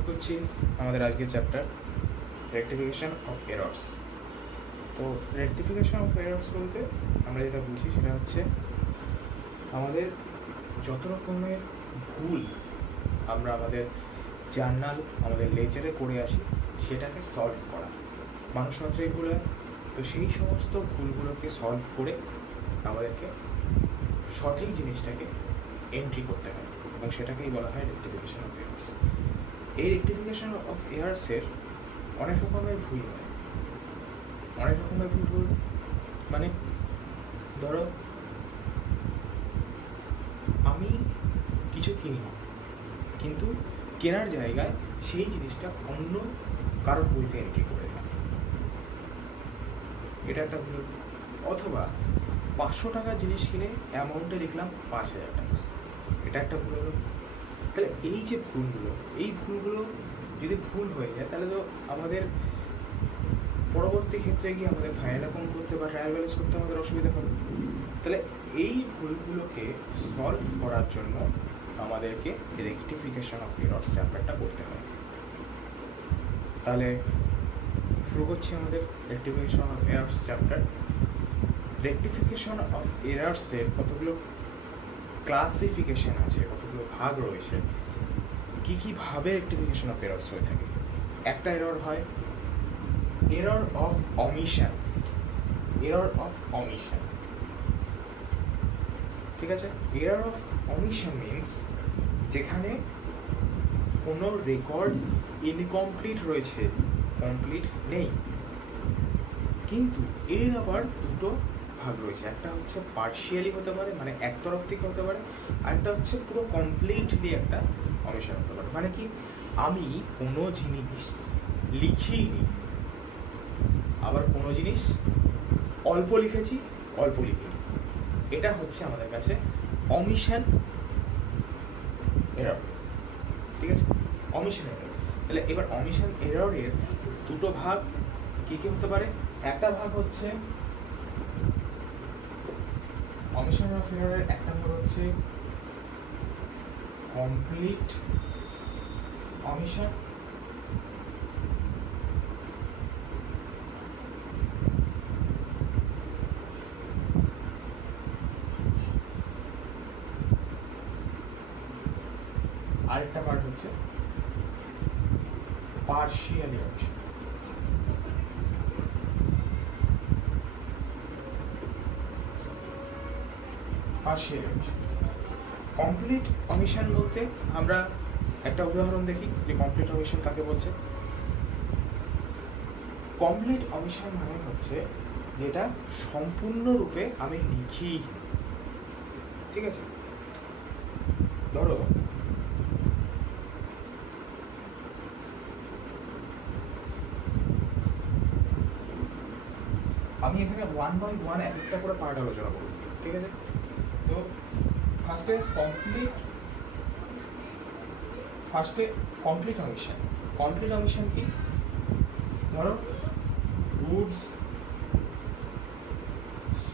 শুরু করছি আমাদের আজকের চ্যাপ্টার রেকটিফিকেশন অফ এরর্স। তো রেকটিফিকেশন অফ এরর্স বলতে আমরা যেটা বুঝি সেটা হচ্ছে আমাদের যত রকমের ভুল আমরা আমাদের জার্নাল আমাদের লেজারে করে আসি সেটাকে সলভ করা। মানুষ মাত্রই ভুল হয়, তো সেই সমস্ত ভুলগুলোকে সলভ করে আমাদেরকে সঠিক জিনিসটাকে এন্ট্রি করতে হয় এবং সেটাকেই বলা হয় রেকটিফিকেশন অফ এরর্স। এই রেকটিফিকেশন অফ এরর্সের অনেক রকমের ভুল হয়। অনেক রকমের ভুল মানে ধরো আমি কিছু কিনলাম, কিন্তু কেনার জায়গায় সেই জিনিসটা অন্য কারোর বইতে এন্ট্রি করে দিলাম, এটা একটা ভুল। অথবা 500 টাকার জিনিস কিনে অ্যামাউন্টে লিখলাম 5000 টাকা, এটা একটা ভুল হলো। তাহলে এই যে ভুলগুলো, এই ভুলগুলো যদি ভুল হয়ে যায় তাহলে তো আমাদের পরবর্তী ক্ষেত্রে গিয়ে আমাদের ফাইনাল অ্যাকাউন্ট করতে বা ট্রায়াল ব্যালেন্স করতে আমাদের অসুবিধা হবে। তাহলে এই ভুলগুলোকে সলভ করার জন্য আমাদেরকে রেকটিফিকেশন অফ এরর্স চ্যাপ্টারটা করতে হয়। তাহলে শুরু করছি আমাদের rectification of errors chapter. Rectification of এরর্সের কতগুলো ক্লাসিফিকেশন আছে, কতগুলো ভাগ রয়েছে, কী কী ভাবে রেকটিফিকেশন অফ এরর্স হয়ে থাকে। একটা এরর হয় error of omission. Error of omission, ঠিক আছে। এরর অফ অমিশন মিনস যেখানে কোনো রেকর্ড ইনকমপ্লিট রয়েছে, কমপ্লিট নেই, কিন্তু এর আবার দুটো ভাগ রয়েছে। একটা হচ্ছে পার্শিয়ালি হতে পারে, মানে এক তরফ থেকে হতে পারে, আর একটা হচ্ছে পুরো কমপ্লিটলি একটা অমিশন হতে পারে। মানে কি, আমি কোনো জিনিস লিখিনি, আবার কোনো জিনিস অল্প লিখেছি, অল্প লিখিনি, এটা হচ্ছে আমাদের কাছে অমিশন এরর, ঠিক আছে, অমিশন এরর। তাহলে এবার অমিশন এররের দুটো ভাগ কী কী হতে পারে। একটা ভাগ হচ্ছে অমিশন অফ এররের একটা ভাগ হচ্ছে কমপ্লিট অমিশন, আরেকটা পার্ট হচ্ছে partially omission. Partially omission, complete omission বলতে আমরা একটা উদাহরণ দেখি যে কমপ্লিট অমিশন কাকে বলছে। কমপ্লিট অমিশন মানে হচ্ছে যেটা সম্পূর্ণরূপে আমি লিখি, ঠিক আছে। ধরো আমি এখানে 1 বাই 1 এক একটা করে পার্ট আলোচনা করব, ঠিক আছে। তো ফার্স্টে কমপ্লিট অমিশন। কমপ্লিট অমিশন কি, ধরো goods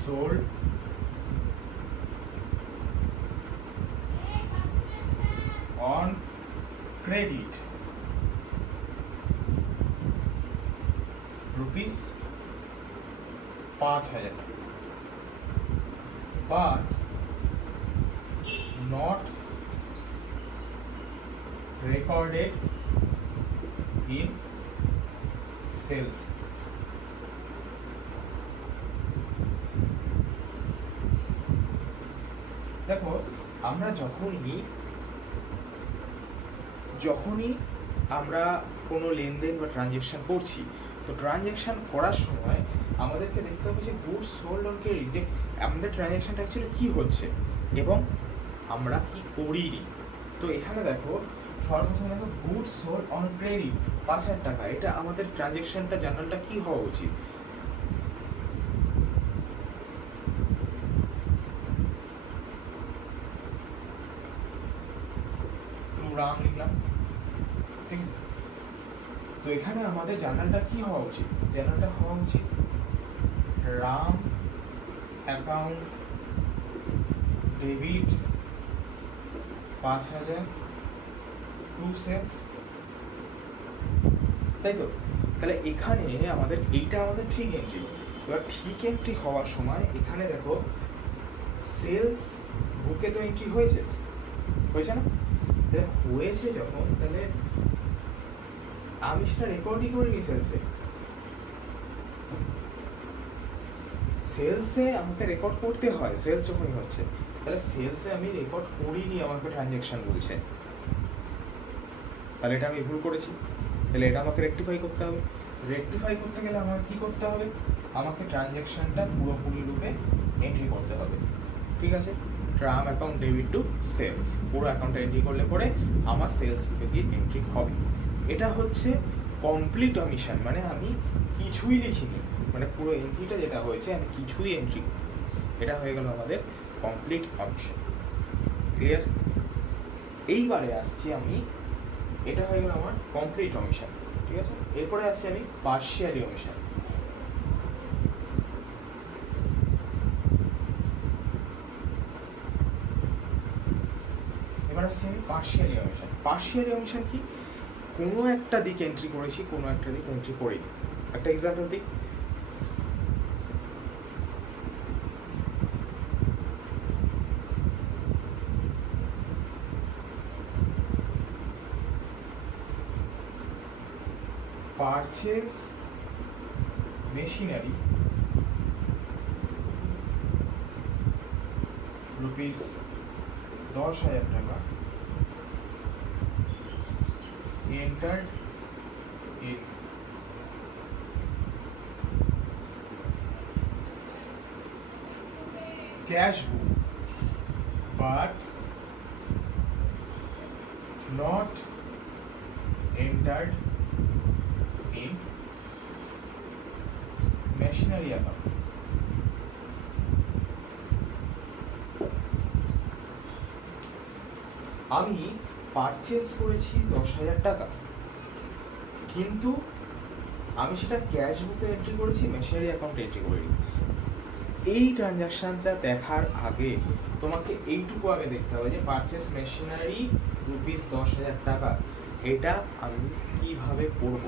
sold on credit rupees 5000, but not recorded in sales. দেখো, আমরা যখনই আমরা কোনো লেনদেন বা ট্রানজ্যাকশন করছি, তো ট্রানজ্যাকশন করার সময় আমাদেরকে দেখতে হবে যে গুডস সোল্ড অন ক্রেডিট, যে আমাদের ট্রানজ্যাকশনটা অ্যাকচুয়ালি কী হচ্ছে এবং আমরা কি করিনি। তো এখানে দেখো সর্বপ্রথম দেখো গুডস সোল্ড অন ক্রেডিট 5000 টাকা, এটা আমাদের ট্রানজ্যাকশনটা জার্নালটা কি হওয়া উচিত। রাম লিখলাম, ঠিক আছে। তো এখানে আমাদের জার্নালটা কি হওয়া উচিত, জার্নালটা হওয়া উচিত Ram account debit 5000 to sales তাই তো? তাহলে এখানে আমাদের এইটা আমাদের ঠিক এন্ট্রি। এবার ঠিক এন্ট্রি হওয়ার সময় এখানে দেখো সেলস বুকে তো এন্ট্রি হয়েছে না? তাহলে হয়েছে যখন, তাহলে আমি সেটা রেকর্ডই করিনি সেলসে আমাকে রেকর্ড করতে হয়, সেলস যখনই হচ্ছে। তাহলে সেলসে আমি রেকর্ড করিনি, আমাকে ট্রানজ্যাকশন বলছে, তাহলে এটা আমি ভুল করেছি। তাহলে এটা আমাকে রেকটিফাই করতে হবে। রেকটিফাই করতে গেলে আমাকে কি করতে হবে? আমাকে ট্রানজ্যাকশনটা পুরোপুরি রূপে এন্ট্রি করতে হবে, ঠিক আছে? ট্রাম অ্যাকাউন্ট ডেবিট টু সেলস, পুরো অ্যাকাউন্টে এন্ট্রি করলে পরে আমার সেলস বুকে গিয়ে এন্ট্রি হবে। এটা হচ্ছে কমপ্লিট অমিশন, মানে আমি কিছুই লিখিনি, মানে পুরো এন্ট্রিটা যেটা হয়েছে আমি কিছুই এন্ট্রি করি। এটা হয়ে গেল আমাদের কমপ্লিট অমিশন। ক্লিয়ার? এইবারে আসছি আমি, এটা হয়ে গেল আমার কমপ্লিট অমিশন, ঠিক আছে? এরপরে আসছি আমি পার্শিয়ালি অমিশন। এবার আসছি আমি পার্শিয়ালি অমিশন। পার্শিয়ালি অমিশন কি? কোনো একটা দিক এন্ট্রি করেছি, কোনো একটা দিক এন্ট্রি করিনি। একটা এক্সাম্পল দিই। পারচেজ মেশিনারি রুপিস 10,000 টাকা entered in cash book but not entered in machinery account. আমি পারচেজ করেছি 10,000 টাকা, কিন্তু আমি সেটা ক্যাশ বুকে এন্ট্রি করেছি, মেশিনারি অ্যাকাউন্টে এন্ট্রি করিনি। এই ট্রানজ্যাকশনটা দেখার আগে তোমাকে এইটুকু আগে দেখতে হবে যে পারচেজ মেশিনারি রুপিস 10,000 টাকা, এটা আমি কিভাবে করব,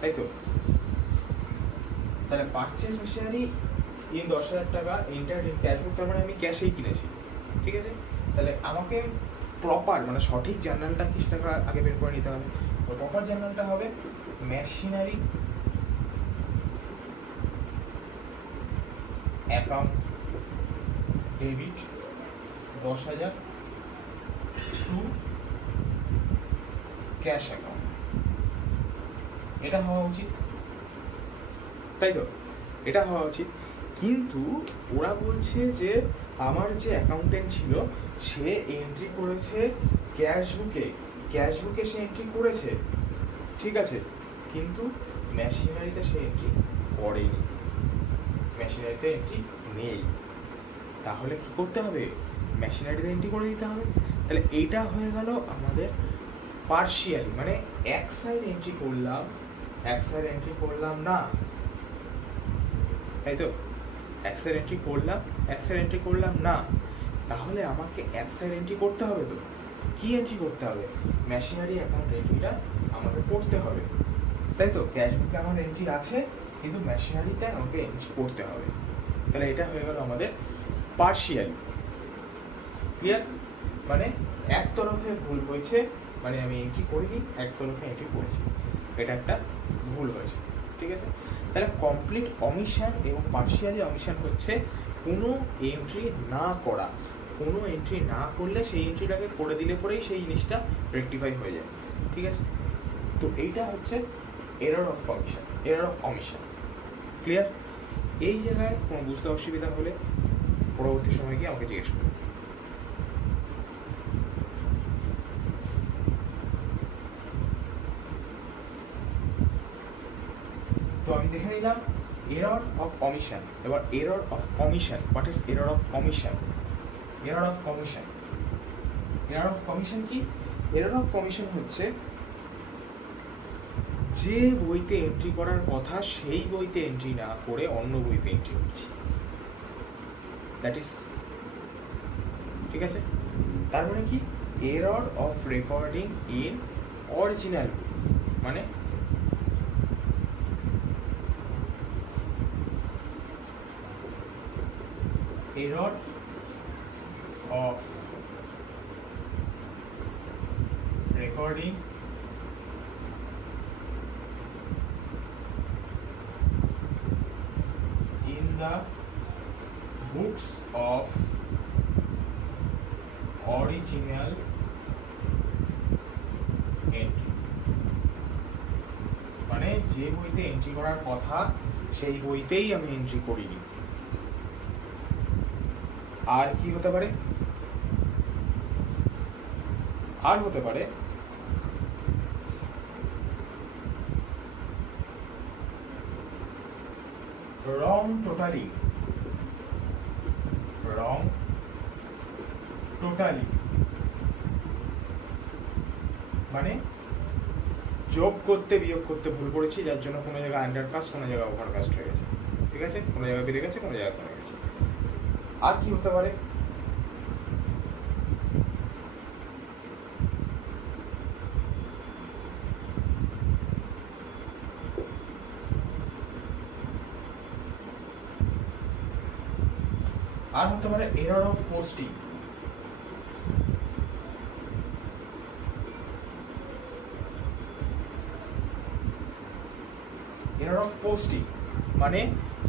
তাই তো? তাহলে পারচেজ মেশিনারি ইন 10,000 টাকা এন্টার্ড ইন ক্যাশ বুক, তার মানে আমি ক্যাশেই কিনেছি, ঠিক আছে? তাহলে আমাকে প্রপার মানে সঠিক জার্নালটা কি সেটা আগে বের করে নিতে হবে। তো প্রপার জার্নালটা হবে machinery account debit 10,000 to cash account, এটা হওয়া উচিত, তাই তো? এটা হওয়া উচিত। কিন্তু ওরা বলছে যে আমার যে অ্যাকাউন্টেন্ট ছিল সে এন্ট্রি করেছে ক্যাশ বুকে সে এন্ট্রি করেছে, ঠিক আছে, কিন্তু মেশিনারিতে সে এন্ট্রি করেনি, মেশিনারিতে এন্ট্রি নেই। তাহলে কি করতে হবে? মেশিনারিতে এন্ট্রি করে দিতে হবে। তাহলে এইটা হয়ে গেল আমাদের পার্শিয়ালি, মানে এক সাইড এন্ট্রি করলাম, এক সাইড এন্ট্রি করলাম না, তাই তো? এক সাইড এন্ট্রি করলাম, এক সাইড এন্ট্রি করলাম না, তাহলে আমাকে এক সাইড এন্ট্রি করতে হবে। তো কি এন্ট্রি করতে হবে? মেশিনারি অ্যাকাউন্ট এন্ট্রিটা আমাকে করতে হবে, তাই তো? ক্যাশ বুকে আমার এন্ট্রি আছে, কিন্তু মেশিনারিতে আমাকে এন্ট্রি করতে হবে। তাহলে এটা হয়ে গেল আমাদের পার্শিয়ালি। ক্লিয়ার? মানে এক তরফে ভুল হয়েছে, মানে আমি এন্ট্রি করিনি, এক তরফে এন্ট্রি করেছি, এটা একটা ভুল হয়েছে, ঠিক আছে? তাহলে কমপ্লিট অমিশন এবং পার্শিয়ালি অমিশন হচ্ছে কোনো এন্ট্রি না করা, কোনো এন্ট্রি না করলে সেই এন্ট্রিটাকে করে দিলে পরেই সেই জিনিসটা রেকটিফাই হয়ে যায়, ঠিক আছে? তো এইটা হচ্ছে এরর অফ অমিশন। ক্লিয়ার? এই জায়গায় কোনো বুঝতে অসুবিধা হলে পরবর্তী সময় গিয়ে আমাকে জিজ্ঞেস করুন। তো আমি দেখে নিলাম এরর অফ অমিশন। এবার error of commission. What is error of commission? Error of commission কি? এরর অফ কমিশন হচ্ছে যে বইতে এন্ট্রি করার কথা সেই বইতে এন্ট্রি না করে অন্য বইতে এন্ট্রি করছি, দ্যাট ইজ, ঠিক আছে? তার মানে কি? Error of recording in original, মানে error of recording in the books of original entry, মানে যে বইতে এন্ট্রি করার কথা সেই বইতেই আমি এন্ট্রি করিনি। আর কি হতে পারে? আর হতে পারে wrong totally, মানে যোগ করতে বিয়োগ করতে ভুল করেছি, যার জন্য কোনো জায়গায় আন্ডারকাস্ট, কোনো জায়গায় ওভারকাস্ট হয়ে গেছে, ঠিক আছে, কোনো জায়গায় বেড়ে গেছে, কোনো জায়গায় কমে গেছে। আর কি হতে পারে? আর হতে পারে error of posting, error of posting মানে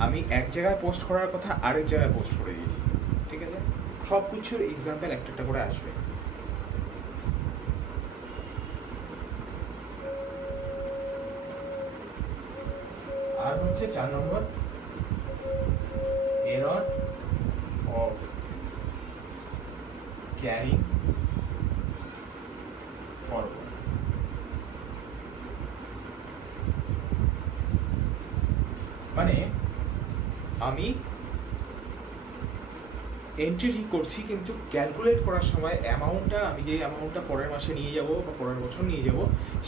আমি এক জায়গায় পোস্ট করার কথা আরেক জায়গায় পোস্ট করে দিয়েছি, ঠিক আছে। সব কিছুর এক্সাম্পল একটা একটা করে আসবে। আর হচ্ছে 4 নম্বর এরর of carrying forward, মানে আমি এন্ট্রি ঠিক করছি কিন্তু ক্যালকুলেট করার সময় অ্যামাউন্টটা, আমি যে অ্যামাউন্টটা পরের মাসে নিয়ে যাব বা পরের বছর নিয়ে যাব,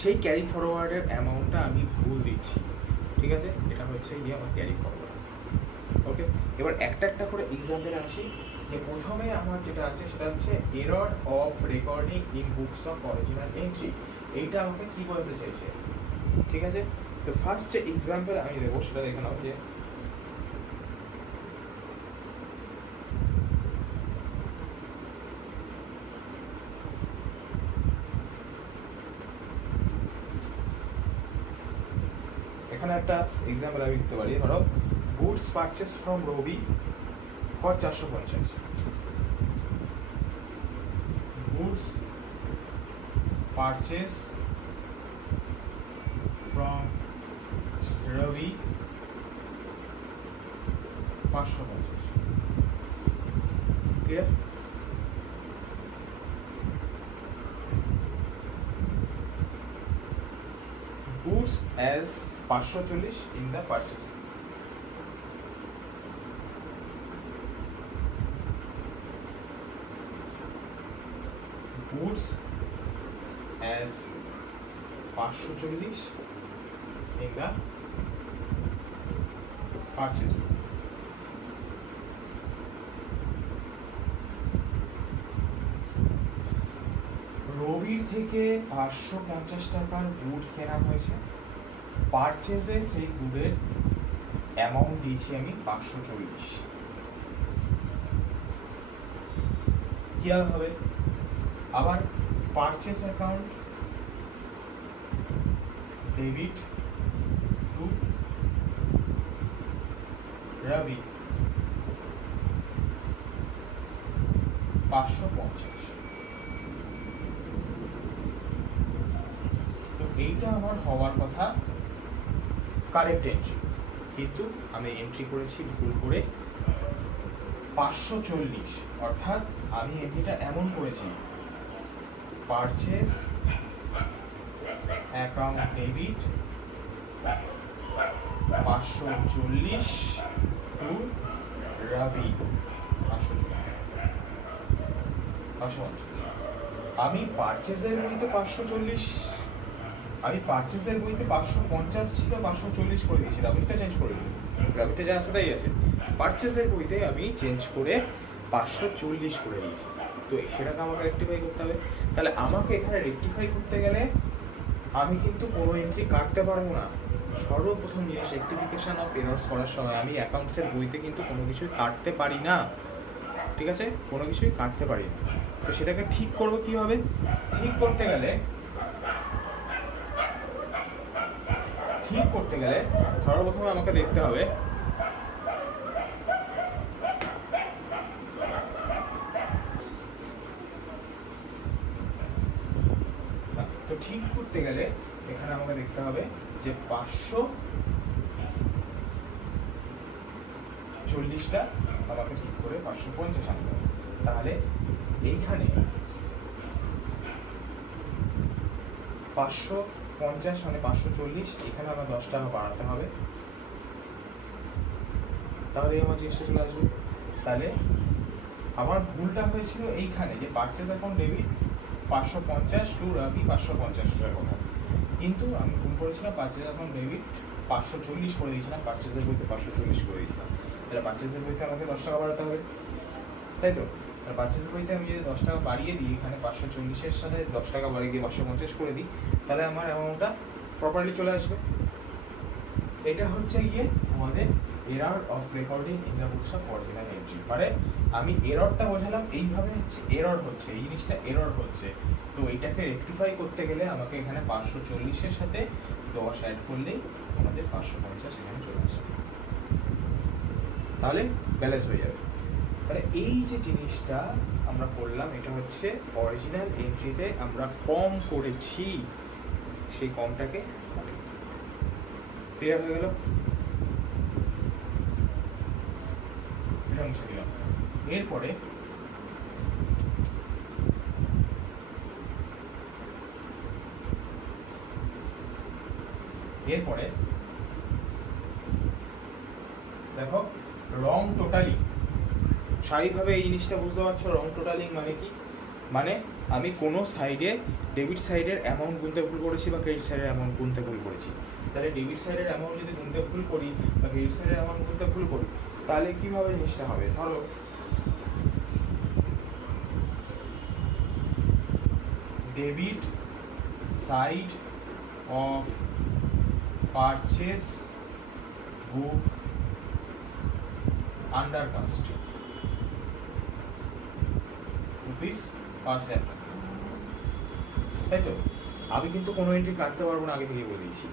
সেই ক্যারি ফরওয়ার্ডের অ্যামাউন্টটা আমি ভুল দিচ্ছি, ঠিক আছে। এটা হচ্ছে গিয়ে আমার ক্যারি ফরওয়ার্ড। ওকে, এবার একটা একটা করে এক্সাম্পল আসি। যে প্রথমে আমার যেটা আছে সেটা হচ্ছে error of recording in books of original entry. এইটা আমাকে কি বলতে চাইছে, ঠিক আছে। তো ফার্স্ট যে এক্সাম্পল আমি দেবো সেটা দেখে নাও। যে এখানে একটা এক্সাম্পল আমি দিতে পারি, ধরো goods purchase from Rabi for 450, goods purchase from Ravi 550, clear? Goods as 540 in the purchase, goods as 540 in the purchase, রবির থেকে 550 টাকার গুড কেনা হয়েছে, পারচেজে সেই গুডের অ্যামাউন্ট দিয়েছি আমি 540। কি আর হবে? আবার পারচেস অ্যাকাউন্ট ডেবিট টু রবি 550। তো এইটা আমার হওয়ার কথা কারেক্ট এন্ট্রি, কিন্তু আমি এন্ট্রি করেছি ভুল করে 540। অর্থাৎ আমি এন্ট্রিটা এমন করেছি, পারচেস অ্যাকাউন্ট ডেবিট 540 টু রবি 550। আমি পারচেজের বইতে 540, আমি পারচেজের বইতে 550 ছিল, 540 করে দিয়েছি, রবিটা চেঞ্জ করে দিই, রবিটা যা আছে তাই আছে। পারচেজের বইতে আমি চেঞ্জ করে 540 করে দিয়েছি। তো সেটাকে আমাকে রেকটিফাই করতে হবে। তাহলে আমাকে এখানে রেকটিফাই করতে গেলে আমি কিন্তু কোনো এন্ট্রি কাটতে পারবো না। সর্বপ্রথম জিনিস, রেকটিফিকেশন অফ এরর্স করার সময় আমি অ্যাকাউন্টসের বইতে কিন্তু কোনো কিছুই কাটতে পারি না। ঠিক আছে, কোনো কিছুই কাটতে পারি না। তো সেটাকে ঠিক করবো কীভাবে? ঠিক করতে গেলে সর্বপ্রথমে আমাকে দেখতে হবে তো ঠিক করতে গেলে এখানে আমাকে দেখতে হবে যে 540টা আমাকে ঠিক করে 550 আনতে হবে। তাহলে এইখানে 550 মানে 540, এখানে আমার 10 টাকা বাড়াতে হবে, তাহলে আমার জিনিসটা চলে আসবে। তাহলে আমার ভুলটা হয়েছিল এইখানে যে পারচেজ অ্যাকাউন্ট ডেবিট 550 টু রাবি 550 টাকার কথা, কিন্তু আমি ভুল করেছিলাম, পারচেজ অ্যাকাউন্ট ডেবিট 540 করে দিয়েছিলাম, পারচেজের বইতে 540 করে দিয়েছিলাম। তাহলে পারচেজের বইতে আমাকে 10 টাকা বাড়াতে হবে, তাই তো? আর পারচেজের বইতে আমি যদি 10 টাকা বাড়িয়ে দিই, এখানে 540-এর সাথে 10 টাকা বাড়িয়ে দিয়ে 550 করে দিই, তাহলে আমার অ্যামাউন্টটা প্রপারলি চলে আসবে। এটা হচ্ছে গিয়ে আমাদের error of recording in the books of original entry. মানে আমি এররটা বোঝালাম এইভাবে, হচ্ছে এরর হচ্ছে, এই জিনিসটা এরর হচ্ছে। তো এইটাকে রেকটিফাই করতে গেলে আমাকে এখানে 540-এর সাথে 10 অ্যাড করলেই আমাদের 550 এখানে চলে আসবে, তাহলে ব্যালেন্স হয়ে যাবে। তাহলে এই যে জিনিসটা আমরা করলাম, এটা হচ্ছে অরিজিনাল এন্ট্রিতে আমরা কম করেছি, সেই কমটাকে ক্লিয়ার হয়ে গেল। এটা মুছে দিলাম। এরপরে দেখো রং টোটালি, স্বাভাবিকভাবে এই জিনিসটা বুঝতে পারছো রং টোটালিং মানে কি? মানে আমি কোনো সাইডে ডেবিট সাইডের অ্যামাউন্ট গুনতে ভুল করেছি বা ক্রেডিট সাইডের অ্যামাউন্ট গুনতে ভুল করেছি। তাহলে ডেবিট সাইডের অ্যামাউন্ট যদি গুনতে ভুল করি বা ক্রেডিট সাইডের অ্যামাউন্ট গুনতে ভুল করি, তাহলে কীভাবে জিনিসটা হবে? ধরো debit side of purchase book under cast rupees 5,000, তাই তো? আমি কিন্তু কোনো এন্ট্রি কাটতে পারবো না, আগে থেকে বলে দিয়েছি।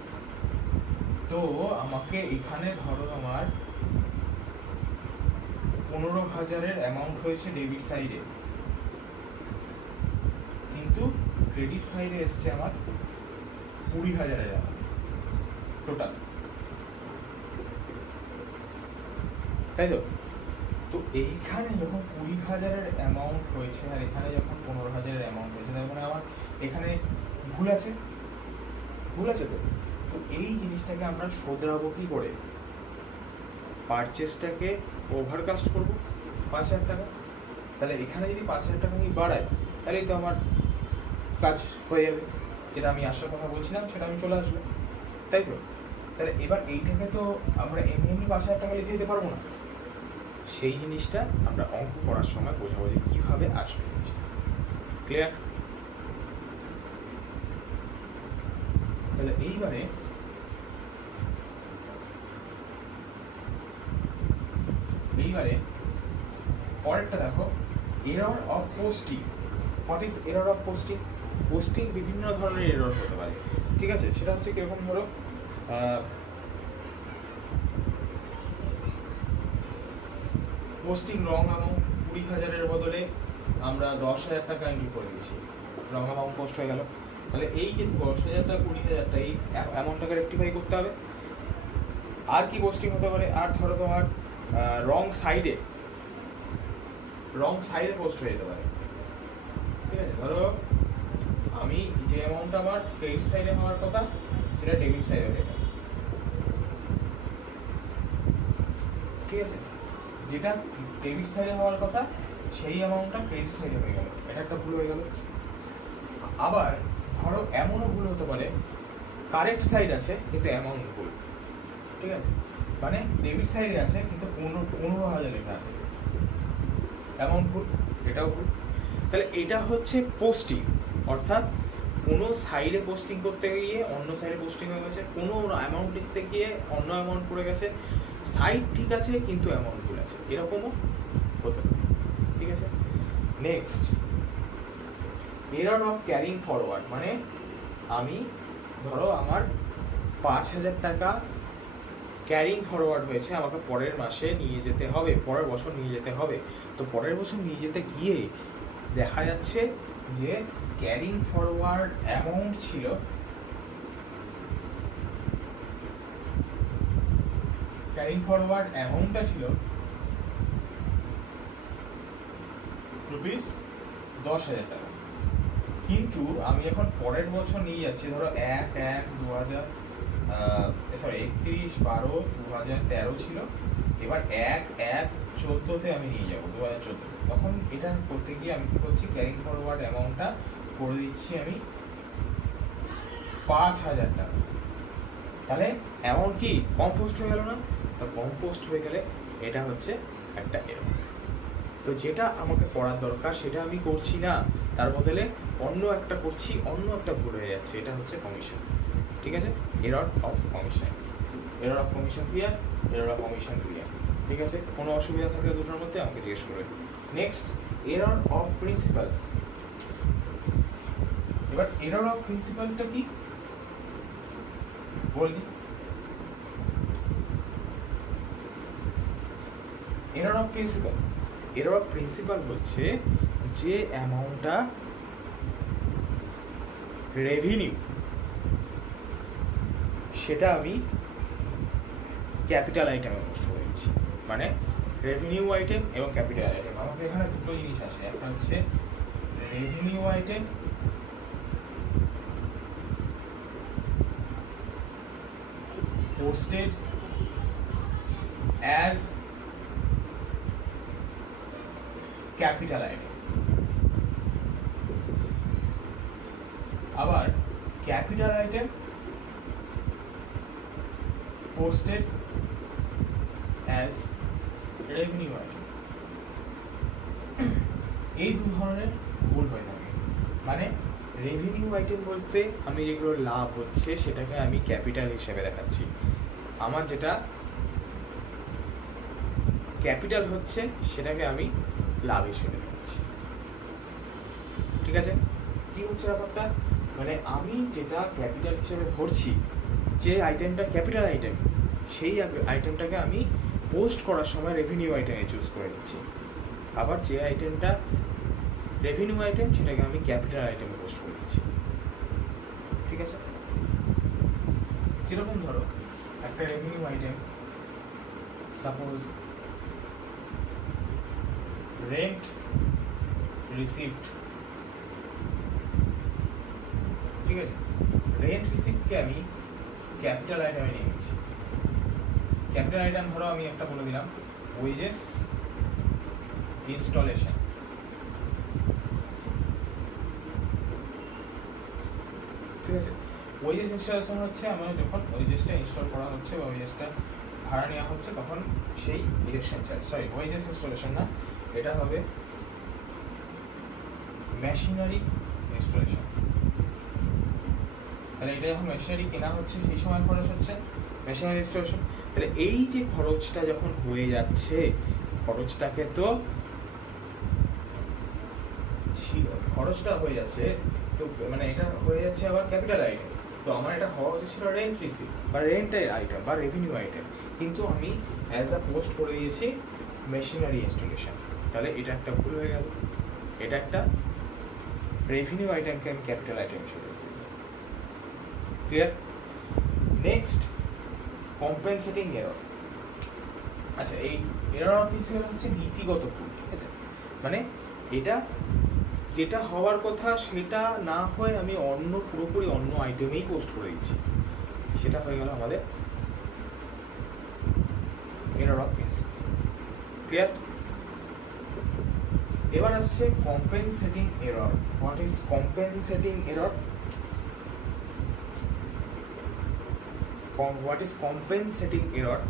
তো আমাকে এখানে ধরো আমার 15,000-এর অ্যামাউন্ট হয়েছে ডেবিট সাইডে, কিন্তু ক্রেডিট সাইডে এসছে আমার 20,000-এর অ্যামাউন্ট টোটাল, তাই তো? তো এইখানে যখন 20,000-এর অ্যামাউন্ট হয়েছে আর এখানে যখন 15,000-এর অ্যামাউন্ট হয়েছে, তার মানে আমার এখানে ভুল আছে তো। তো এই জিনিসটাকে আমরা শোধরাবো কি করে? পারচেসটাকে ওভারকাস্ট করব 5,000 টাকা, তাহলে এখানে যদি 5,000 টাকা আমি বাড়াই, তাহলেই তো আমার কাজ হয়ে যাবে, যেটা আমি আসার কথা বলছিলাম সেটা আমি চলে আসবে, তাই তো? তাহলে এবার এইটাকে তো আমরা এমনি 5,000 টাকা লিখে দিতে পারবো না, সেই জিনিসটা আমরা অঙ্ক করার সময় বোঝাবো যে কীভাবে আসবে জিনিসটা। ক্লিয়ার? তাহলে এইবারে পরেরটা দেখো, error of posting. What is error of posting? Posting বিভিন্ন ধরনের এরর হতে পারে, ঠিক আছে? সেটা হচ্ছে কিরকম, ধরো পোস্টিং রং অ্যামাউন্ট 20,000-এর বদলে আমরা 10,000 টাকা এন্ট্রি করে দিয়েছি, রং অ্যামাউন্ট পোস্ট হয়ে গেল। তাহলে এই যে 10,000 টাকা 20,000 টাকা, এই অ্যামাউন্টটাকে রেক্টিফাই করতে হবে। আর কি পোস্টিং হতে পারে? আর ধরো তোমার রং সাইডে পোস্ট হয়ে যেতে পারে, ঠিক আছে? ধরো আমি যে অ্যামাউন্টটা আমার ক্রেডিট সাইডে হওয়ার কথা সেটা ডেবিট সাইডে হয়ে গেল, ঠিক আছে? যেটা ডেবিট সাইডে হওয়ার কথা সেই অ্যামাউন্টটা ক্রেডিট সাইডে হয়ে গেল, এটা একটা ভুল হয়ে গেল। আবার ধরো এমনও ভুল হতে পারে কারেক্ট সাইড আছে কিন্তু অ্যামাউন্ট ভুল, ঠিক আছে? মানে ডেবিট সাইডে আছে কিন্তু 15,000 লেখা আছে, অ্যামাউন্ট ভুল, এটাও ভুল। তাহলে এটা হচ্ছে পোস্টিং, অর্থাৎ কোনো সাইডে পোস্টিং করতে গিয়ে অন্য সাইডে পোস্টিং হয়ে গেছে, কোনো অ্যামাউন্ট লিখতে গিয়ে অন্য অ্যামাউন্ট পড়ে গেছে, সাইড ঠিক আছে কিন্তু অ্যামাউন্ট ভুল আছে, এরকমও হতে পারে। ঠিক আছে। Next, error of carrying forward, মানে আমি ধরো আমার 5,000 টাকা ক্যারিং ফরওয়ার্ড হয়েছে, আমাকে পরের মাসে নিয়ে যেতে হবে, পরের বছর নিয়ে যেতে হবে। তো পরের বছর নিয়ে যেতে গিয়ে দেখা যাচ্ছে যে ক্যারিং ফরওয়ার্ড অ্যামাউন্ট ছিল রুপিস 10,000 টাকা, কিন্তু আমি এখন পরের বছর নিয়ে যাচ্ছি ধরো 31/12/2013 ছিল, এবার 1/1/14 আমি নিয়ে যাবো 2014। তখন এটা করতে গিয়ে আমি কি করছি, ক্যারিং ফরওয়ার্ড অ্যামাউন্টটা করে দিচ্ছি আমি 5,000 টাকা। তাহলে অ্যামাউন্ট কি কম্পোস্ট হয়ে গেল না? তো কম্পোস্ট হয়ে গেলে এটা হচ্ছে একটা এরর। তো যেটা আমাকে করার দরকার সেটা আমি করছি না, তার বদলে অন্য একটা করছি, অন্য একটা ভুল হয়ে যাচ্ছে, এটা হচ্ছে কমিশন। ঠিক আছে, error of commission. Error of commission clear, error of commission clear. ঠিক আছে, কোনো অসুবিধা থাকলে দুটোর মধ্যে আমাকে জিজ্ঞেস করবে। Next, error of principal. এবার এরর অফ প্রিন্সিপালটা কি বলি। Error of principal, error of principal হচ্ছে যে অ্যামাউন্টটা রেভিনিউ সেটা আমি ক্যাপিটাল আইটেমে পোস্ট করে দিচ্ছি। মানে রেভিনিউ আইটেম এবং ক্যাপিটাল আইটেম, আমাকে এখানে দুটো জিনিস আছে, একটা হচ্ছে revenue item posted as capital item, আবার capital item posted as revenue item। এই দু ধরনের ভুল হয়ে থাকে। মানে রেভিনিউ আইটেম বলতে আমি যেগুলো লাভ হচ্ছে সেটাকে আমি ক্যাপিটাল হিসেবে দেখাচ্ছি, আমার যেটা ক্যাপিটাল হচ্ছে সেটাকে আমি লাভ হিসেবে দেখাচ্ছি। ঠিক আছে, কি হচ্ছে ব্যাপারটা, মানে আমি যেটা ক্যাপিটাল হিসেবে ধরছি, যে আইটেমটা ক্যাপিটাল আইটেম, সেই আইটেমটাকে আমি পোস্ট করার সময় রেভিনিউ আইটেমে চুজ করে নিচ্ছি, আবার যে আইটেমটা রেভিনিউ আইটেম সেটাকে আমি ক্যাপিটাল আইটেমে পোস্ট করে দিচ্ছি। ঠিক আছে, যেরকম ধরো একটা revenue item, suppose rent receipt. ঠিক আছে, রেন্ট রিসিপ্টকে আমি ক্যাপিটাল আইটেমে নিয়ে নিচ্ছি। ক্যাপিটাল আইটেম ধরো আমি একটা বলে দিলাম ওয়েজেস ইনস্টলেশন। ঠিক আছে, ওয়েজেস ইনস্টলেশন হচ্ছে আমার যখন ওয়েজেসটা ইনস্টল করা হচ্ছে বা ওয়েজেসটা ভাড়া নেওয়া হচ্ছে তখন সেই election charge, sorry wages installation না, এটা হবে মেশিনারি ইনস্টলেশন। তাহলে এটা যখন মেশিনারি কেনা হচ্ছে সেই সময় খরচ হচ্ছে মেশিনারি ইনস্টলেশন। তাহলে এই যে খরচটা যখন হয়ে যাচ্ছে, খরচটাকে তো খরচটা হয়ে যাচ্ছে, তো মানে এটা হয়ে যাচ্ছে আবার ক্যাপিটাল আইটেম। তো আমার এটা হওয়া উচিত ছিল রেন্ট রিসিপ্ট বা রেন্টের আইটেম বা রেভিনিউ আইটেম, কিন্তু আমি অ্যাজ আ পোস্ট করে দিয়েছি মেশিনারি ইনস্টলেশন। তাহলে এটা একটা ভুল হয়ে গেল, এটা একটা রেভিনিউ আইটেমকে আমি ক্যাপিটাল আইটেম হিসেবে ক্লিয়ার। Next, compensating error. আচ্ছা, এই এরর অফ প্রিন্সিপাল হচ্ছে নীতিগত ভুল। ঠিক আছে, মানে এটা যেটা হওয়ার কথা সেটা না হয় আমি পুরোপুরি অন্য আইটেমেই পোস্ট করে দিচ্ছি, সেটা হয়ে গেল আমাদের এরর অফ প্রিন্সিপাল। ক্লিয়ার। এবার আসছে compensating error. What is compensating error? What is compensating error?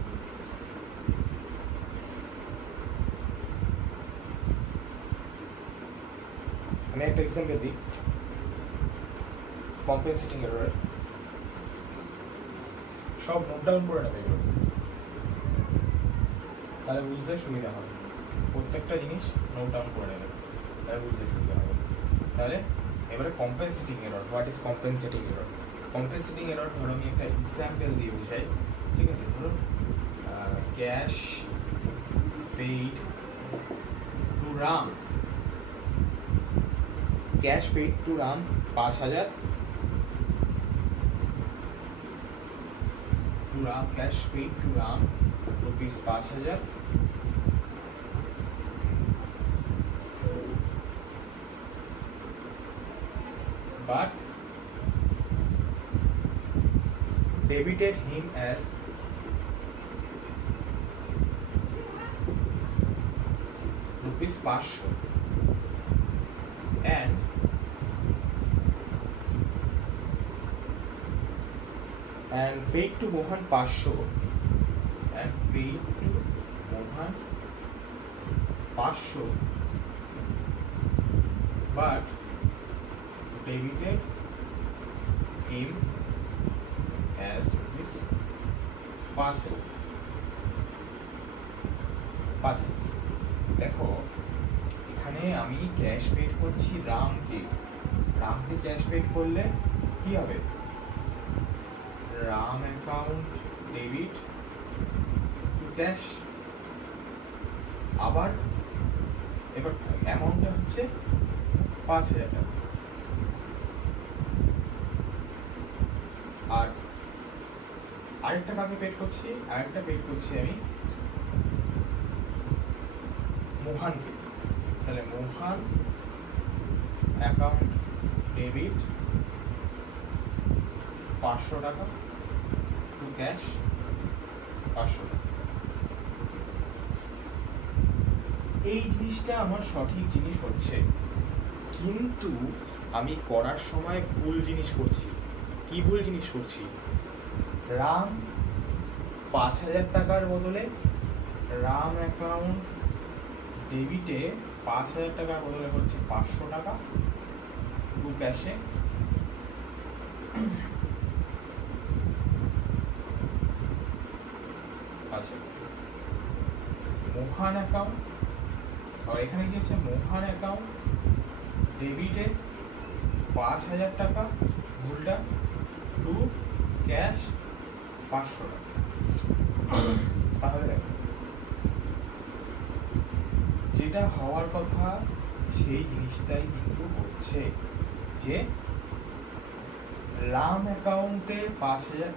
আমি একটা এক্সাম্পল দিই কম্পেনসেটিং এরর, সব নোট ডাউন করে নেবে এগুলো, তাহলে বুঝতে সুবিধা হবে। প্রত্যেকটা জিনিস নোট ডাউন করে নেবেন, তাহলে বুঝতে সুবিধা হবে। তাহলে এবারে compensating error, what is compensating error? Compensating error ধরো আমি একটা এক্সাম্পল দিয়ে বুঝাই, ঠিক আছে? ধরো cash paid two Ram, cash paid two Ram 5,000, to Ram, cash paid to Ram rupees 5,000, but debited him as rupees 500 and paid to Mohan 500 and paid to Mohan 500 but debited him as rupees 5,000। দেখো এখানে আমি cash paid করছি রামকে cash paid করলে কি হবে? Ram account debit two cash, আবার এবার অ্যামাউন্টটা হচ্ছে 5,000 টাকা। আর আরেকটা কাকে পেড করছি? আরেকটা পেড করছি আমি মোহনকে। তাহলে মোহন অ্যাকাউন্ট ডেবিট 500 টাকা টু ক্যাশ 500 টাকা। এই জিনিসটা আমার সঠিক জিনিস হচ্ছে, কিন্তু আমি করার সময় ভুল জিনিস করছি। কি ভুল জিনিস করছি? রাম 5,000 টাকার বদলে রাম অ্যাকাউন্ট ডেবিটে 5,000 টাকার বদলে হচ্ছে 500 টাকা টু ক্যাশে, আচ্ছা মোহন অ্যাকাউন্ট, আর এখানে কি হচ্ছে? মোহন অ্যাকাউন্ট ডেবিটে 5,000 টাকা, ভুলটা টু ক্যাশ 500 টাকা। তাহলে দেখো যেটা হওয়ার কথা সেই জিনিসটাই কিন্তু হচ্ছে, যে রাম অ্যাকাউন্টে 5,000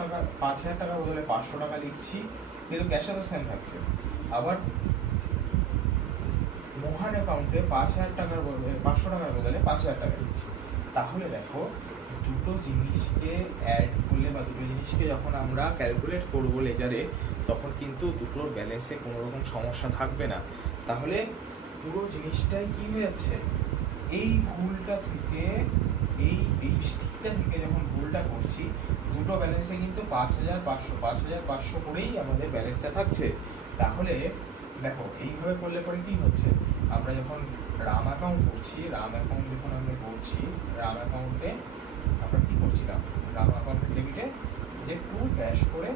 টাকা 5,000 টাকার বদলে 500 টাকা লিখছি, কিন্তু ক্যাশে তো সেম থাকছে। আবার মোহন অ্যাকাউন্টে 5,000 টাকার বদলে 500 টাকার বদলে 5,000 টাকা লিখছি। তাহলে দেখো দুটো জিনিসকে অ্যাড করলে বা দুটো জিনিসকে যখন আমরা ক্যালকুলেট করবো লেজারে, তখন কিন্তু দুটোর ব্যালেন্সে কোনো রকম সমস্যা থাকবে না। তাহলে পুরো জিনিসটাই কি হয়ে যাচ্ছে? এই ভুলটা থেকে এই স্টিকটা থেকে যখন ভুলটা করছি, দুটো ব্যালেন্সে কিন্তু 5,500 করেই আমাদের ব্যালেন্সটা থাকছে। তাহলে দেখো এইভাবে করলে পরে কি হচ্ছে? আমরা যখন রাম অ্যাকাউন্ট করছি, রাম অ্যাকাউন্টে আমরা কি করছিলাম? রাম অ্যাকাউন্টের ডেবিটে যে টু ক্যাশ করে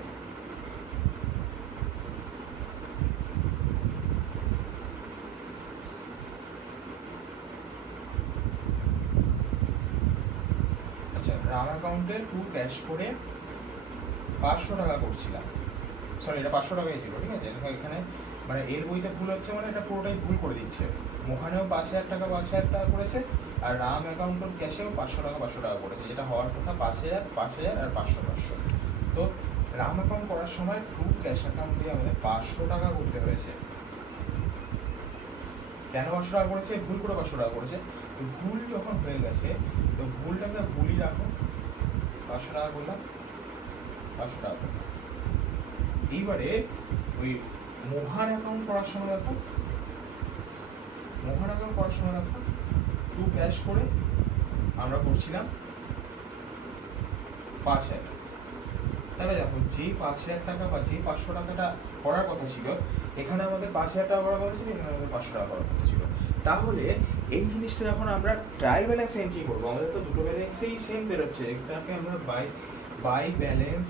রাম অ্যাকাউন্টে টু ক্যাশ করে 500 টাকা করছিলাম। সরি, এটা 500 টাকাই ছিল, ঠিক আছে? এখানে মানে এর বইতে ভুল হচ্ছে, মানে এটা পুরোটাই ভুল করে দিচ্ছে। মোহনেও 5,000 টাকা করেছে, আর রাম অ্যাকাউন্টের ক্যাশেও 500 টাকা করেছে, যেটা হওয়ার কথা 5,000 আর 500। তো রাম অ্যাকাউন্ট করার সময় টু ক্যাশ অ্যাকাউন্ট দিয়ে আমাদের 500 টাকা করতে হয়েছে। কেন 500 টাকা করেছে? ভুল করে 500 টাকা করেছে। তো ভুল যখন হয়ে গেছে, তো ভুলটাকে ভুলই রাখো, 500 টাকা করলাম, 500 টাকা করলাম। এইবারে ওই মোহন অ্যাকাউন্ট করার সময় দেখো টু ক্যাশ করে আমরা করছিলাম 5,000। তাহলে দেখো যেই 5,000 টাকা বা যেই 500 টাকাটা করার কথা ছিল, এখানে আমাদের 5,000 টাকা করার কথা ছিল, এখানে আমাদের 500 টাকা করার কথা ছিল। তাহলে এই জিনিসটা যখন আমরা ট্রায়াল ব্যালেন্স এন্ট্রি করবো, আমাদের তো দুটো ব্যালেন্সেই সেম বেরোচ্ছে। এটাকে আমরা বাই ব্যালেন্স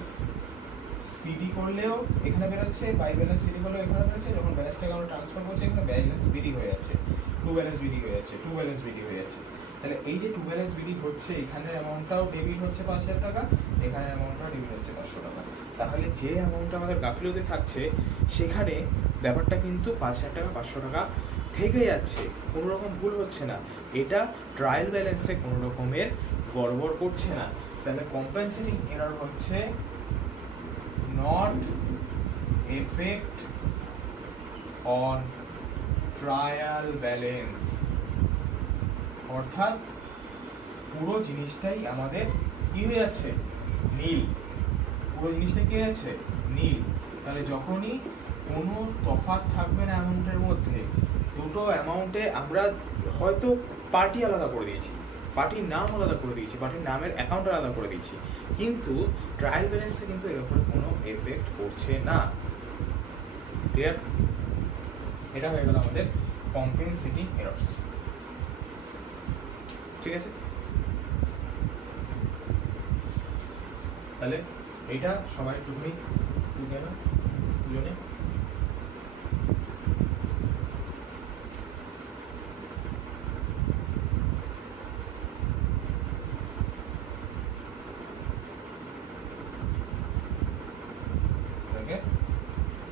সিডি করলেও এখানে বেরোচ্ছে, বাই ব্যালেন্স সিডি করলেও এখানে বেরোচ্ছে, যখন ব্যালেন্সটাকে আমরা ট্রান্সফার করছি এখানে ব্যালেন্স বিডি হয়ে যাচ্ছে, টু ব্যালেন্স বিডি হয়ে যাচ্ছে, টু ব্যালেন্স বিডি হয়ে যাচ্ছে। তাহলে এই যে টু ব্যালেন্স বিডি হচ্ছে, এখানের অ্যামাউন্টটাও ডেবিট হচ্ছে 5,000 টাকা, এখানের অ্যামাউন্টটাও ডেবিট হচ্ছে 500 টাকা। তাহলে যে অ্যামাউন্টটা আমাদের গাফিলতি থাকছে সেখানে ব্যাপারটা কিন্তু 5,000 টাকা 500 টাকা থেকে যাচ্ছে, কোনো রকম ভুল হচ্ছে না, এটা ট্রায়াল ব্যালেন্সে কোনো রকমের গড়বড় করছে না। তাহলে কম্পেনসেটিং এরর হচ্ছে not effect on trial balance, অর্থাৎ পুরো জিনিসটাই আমাদের কি হয়ে যাচ্ছে, নীল, পুরো জিনিসটা কি হয়ে যাচ্ছে, নীল। তাহলে যখনই কোনো তফাৎ থাকবে না অ্যামাউন্টের মধ্যে, দুটো অ্যামাউন্টে আমরা হয়তো পার্টি আলাদা করে দিয়েছি, পার্টির নাম আলাদা করে দিয়েছি, পার্টির নামের অ্যাকাউন্ট আলাদা করে দিয়েছি, কিন্তু ট্রায়াল ব্যালেন্সে কিন্তু এর উপরে কোনো এফেক্ট করছে না। ক্লিয়ার? এটা হয়ে গেল আমাদের কম্পেনসেটিং এরর্স। ঠিক আছে, তাহলে এইটা সবাই একটুখানি বুঝে না, দুজনে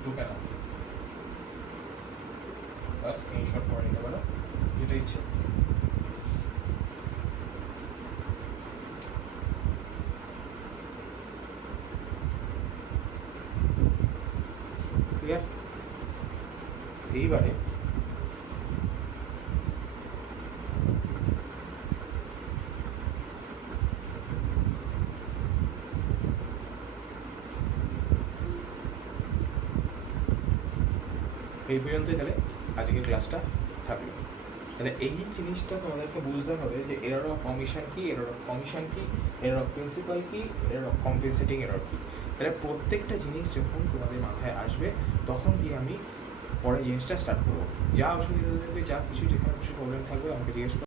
ঢুকে না, বাস স্ক্রিনশট করে নিতে পারো যেটা ইচ্ছে। ক্লিয়ার? এইবারে এই পর্যন্তই তাহলে আজকের ক্লাসটা থাকলো। তাহলে এই জিনিসটা তোমাদেরকে বুঝতে হবে যে এরর অফ কমিশন কি, এরর অফ কমিশন কি, এরর অফ প্রিন্সিপাল কি, এরর অফ কম্পেনসেটিং এরর কি। তাহলে প্রত্যেকটা জিনিস যখন তোমাদের মাথায় আসবে তখন কি আমি পরে জিনিসটা স্টার্ট করবো। যা অসুবিধা থাকবে, যা কিছু যেখানে কিছু প্রবলেম থাকবে আমাকে জিজ্ঞেস